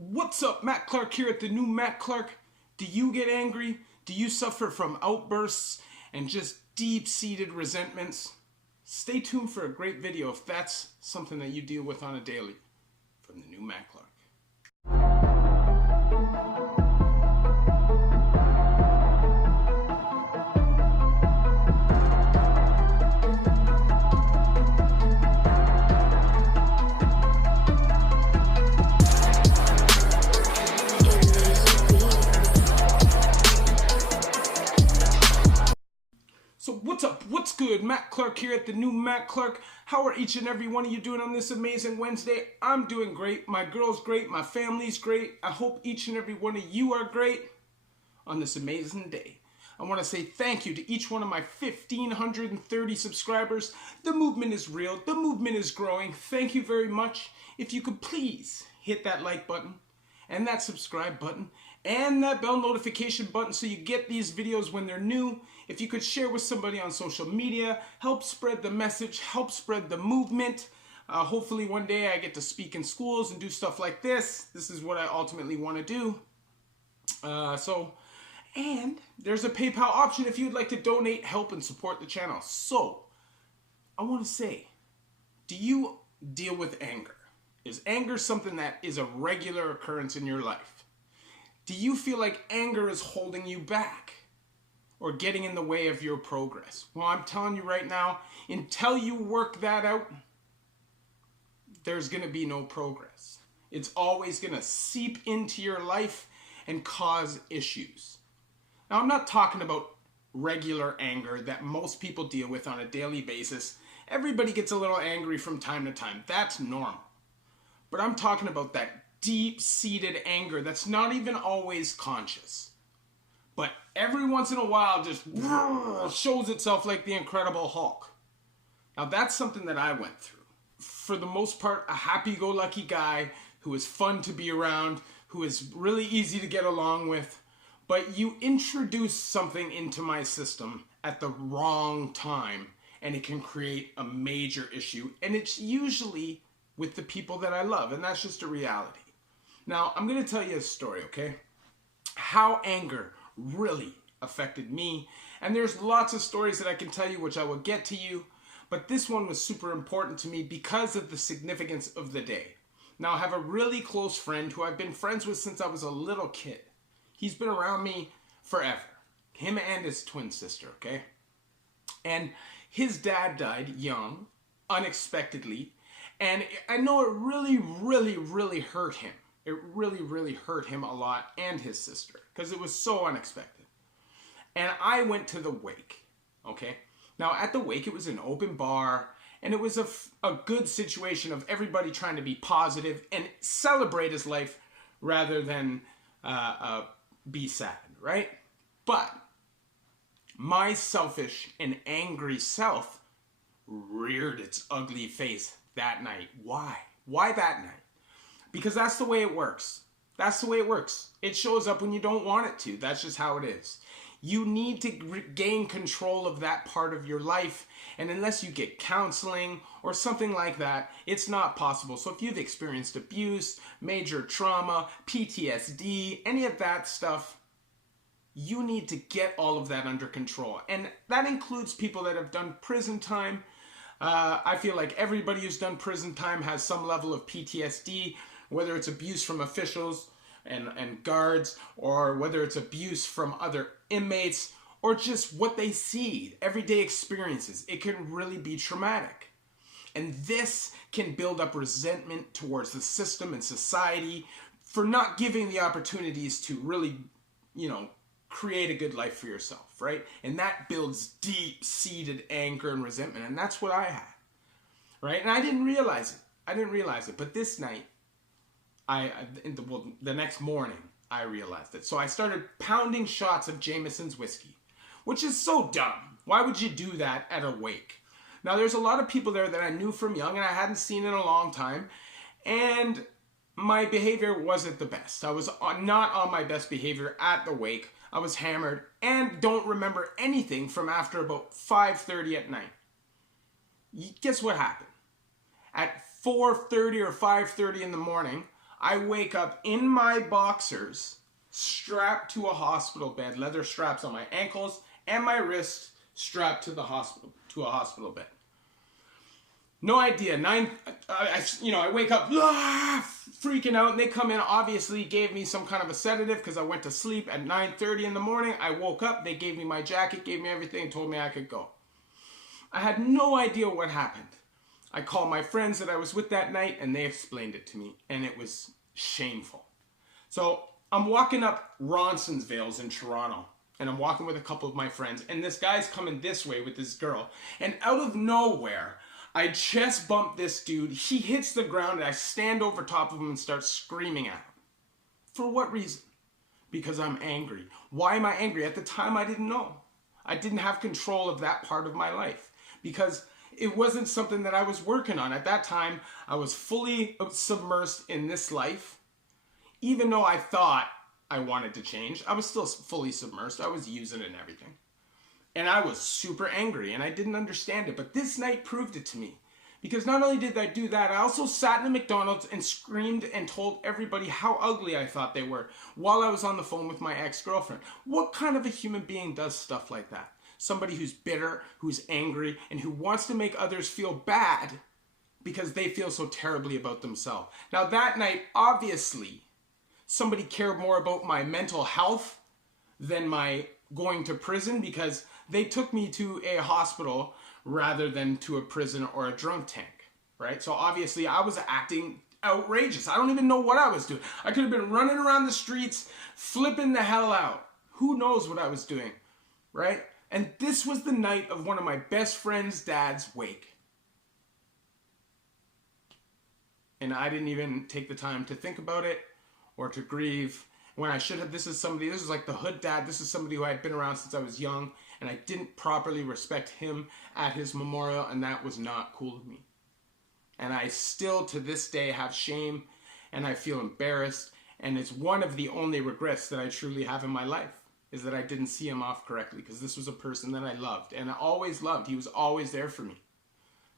What's up, Matt Clark here at the new Matt Clark. Do you get angry? Do you suffer from outbursts and just deep-seated resentments? Stay tuned for a great video if that's something that you deal with on a daily from the new Matt Clark. So what's up? What's good? Matt Clark here at the new Matt Clark. How are each and every one of you doing on this amazing Wednesday? I'm doing great. My girl's great. My family's great. I hope each and every one of you are great on this amazing day. I want to say thank you to each one of my 1,530 subscribers. The movement is real. The movement is growing. Thank you very much. If you could please hit that like button and that subscribe button and that bell notification button so you get these videos when they're new. If you could share with somebody on social media, help spread the message, help spread the movement. Hopefully one day I get to speak in schools and do stuff like this. This is what I ultimately want to do. And there's a PayPal option if you'd like to donate, help, and support the channel. So, I want to say, do you deal with anger? Is anger something that is a regular occurrence in your life? Do you feel like anger is holding you back or getting in the way of your progress? Well, I'm telling you right now, until you work that out, there's going to be no progress. It's always going to seep into your life and cause issues. Now, I'm not talking about regular anger that most people deal with on a daily basis. Everybody gets a little angry from time to time. That's normal. But I'm talking about that deep-seated anger that's not even always conscious, but every once in a while just shows itself like the Incredible Hulk. Now that's something that I went through. For the most part, a happy-go-lucky guy who is fun to be around, who is really easy to get along with, but you introduce something into my system at the wrong time and it can create a major issue, and it's usually with the people that I love, and that's just a reality. Now, I'm going to tell you a story, okay? How anger really affected me. And there's lots of stories that I can tell you, which I will get to you. But this one was super important to me because of the significance of the day. Now, I have a really close friend who I've been friends with since I was a little kid. He's been around me forever. Him and his twin sister, okay? And his dad died young, unexpectedly. And I know it really, really, really hurt him. It really, really hurt him a lot, and his sister, because it was so unexpected. And I went to the wake, okay? Now, at the wake, it was an open bar, and it was a good situation of everybody trying to be positive and celebrate his life rather than be sad, right? But my selfish and angry self reared its ugly face that night. Why? Why that night? Because that's the way it works. That's the way it works. It shows up when you don't want it to. That's just how it is. You need to gain control of that part of your life. And unless you get counseling or something like that, it's not possible. So if you've experienced abuse, major trauma, PTSD, any of that stuff, you need to get all of that under control. And that includes people that have done prison time. I feel like everybody who's done prison time has some level of PTSD, whether it's abuse from officials and guards, or whether it's abuse from other inmates, or just what they see, everyday experiences. It can really be traumatic. And this can build up resentment towards the system and society for not giving the opportunities to really, create a good life for yourself, right? And that builds deep-seated anger and resentment, and that's what I had, right? And I didn't realize it. But this night, the next morning, I realized it. So I started pounding shots of Jameson's whiskey, which is so dumb. Why would you do that at a wake? Now, there's a lot of people there that I knew from young and I hadn't seen in a long time, and my behavior wasn't the best. I was not on my best behavior at the wake. I was hammered and don't remember anything from after about 5:30 at night. Guess what happened? At 4:30 or 5:30 in the morning, I wake up in my boxers, strapped to a hospital bed, leather straps on my ankles and my wrist, strapped to a hospital bed. No idea. I wake up freaking out, and they come in, obviously gave me some kind of a sedative because I went to sleep at 9:30 in the morning. I woke up, they gave me my jacket, gave me everything, told me I could go. I had no idea what happened. I called my friends that I was with that night, and they explained it to me, and it was shameful. So I'm walking up Ronsonsvales in Toronto, and I'm walking with a couple of my friends, and this guy's coming this way with this girl, and out of nowhere, I chest bump this dude. He hits the ground, and I stand over top of him and start screaming at him. For what reason? Because I'm angry. Why am I angry? At the time, I didn't know. I didn't have control of that part of my life because it wasn't something that I was working on. At that time, I was fully submersed in this life. Even though I thought I wanted to change, I was still fully submersed. I was using it and everything. And I was super angry, and I didn't understand it. But this night proved it to me. Because not only did I do that, I also sat in a McDonald's and screamed and told everybody how ugly I thought they were while I was on the phone with my ex-girlfriend. What kind of a human being does stuff like that? Somebody who's bitter, who's angry, and who wants to make others feel bad because they feel so terribly about themselves. Now that night, obviously, somebody cared more about my mental health than my going to prison because they took me to a hospital rather than to a prison or a drunk tank, right? So obviously I was acting outrageous. I don't even know what I was doing. I could have been running around the streets, flipping the hell out. Who knows what I was doing, right? And this was the night of one of my best friend's dad's wake. And I didn't even take the time to think about it or to grieve when I should have. This is like the hood dad. This is somebody who I had been around since I was young, and I didn't properly respect him at his memorial, and that was not cool of me. And I still, to this day, have shame, and I feel embarrassed, and it's one of the only regrets that I truly have in my life, is that I didn't see him off correctly, because this was a person that I loved, and I always loved. He was always there for me.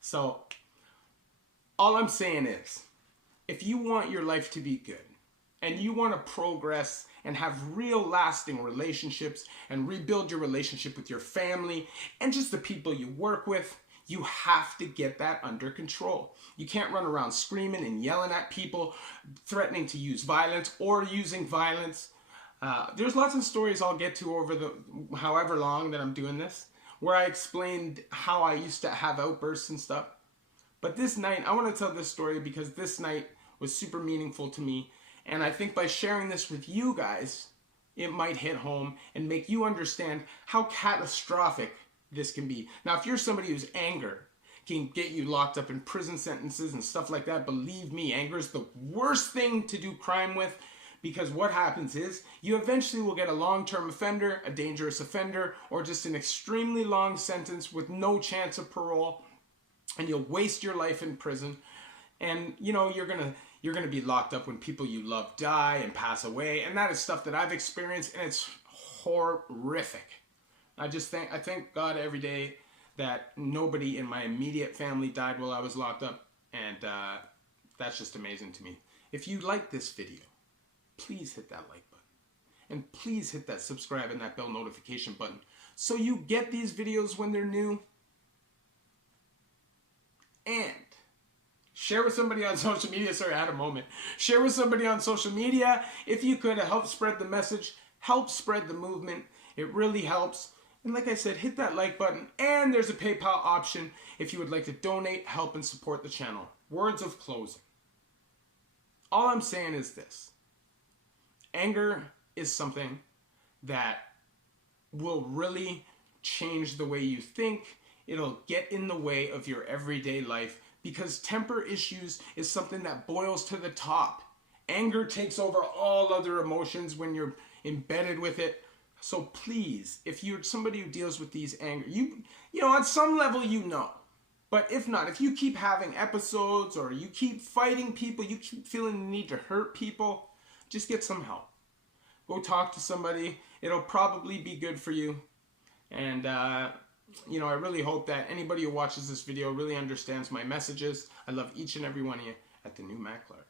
So, all I'm saying is, if you want your life to be good, and you want to progress and have real lasting relationships and rebuild your relationship with your family and just the people you work with, you have to get that under control. You can't run around screaming and yelling at people, threatening to use violence or using violence. There's lots of stories I'll get to over the however long that I'm doing this, where I explained how I used to have outbursts and stuff. But this night, I want to tell this story because this night was super meaningful to me. And I think by sharing this with you guys, it might hit home and make you understand how catastrophic this can be. Now, if you're somebody whose anger can get you locked up in prison sentences and stuff like that, believe me, anger is the worst thing to do crime with, because what happens is you eventually will get a long-term offender, a dangerous offender, or just an extremely long sentence with no chance of parole, and you'll waste your life in prison. And, you know, you're going to be locked up when people you love die and pass away. And that is stuff that I've experienced, and it's horrific. I thank God every day that nobody in my immediate family died while I was locked up. And that's just amazing to me. If you like this video, please hit that like button. And please hit that subscribe and that bell notification button so you get these videos when they're new. And share with somebody on social media. Sorry, I had a moment. Share with somebody on social media. If you could, help spread the message. Help spread the movement. It really helps. And like I said, hit that like button. And there's a PayPal option if you would like to donate, help, and support the channel. Words of closing. All I'm saying is this. Anger is something that will really change the way you think. It'll get in the way of your everyday life, because temper issues is something that boils to the top. Anger takes over all other emotions when you're embedded with it. So please, if you're somebody who deals with these anger, you know, on some level you know. But if not, if you keep having episodes or you keep fighting people, you keep feeling the need to hurt people, just get some help. Go talk to somebody. It'll probably be good for you. And, you know, I really hope that anybody who watches this video really understands my messages. I love each and every one of you at the new Mac Clark.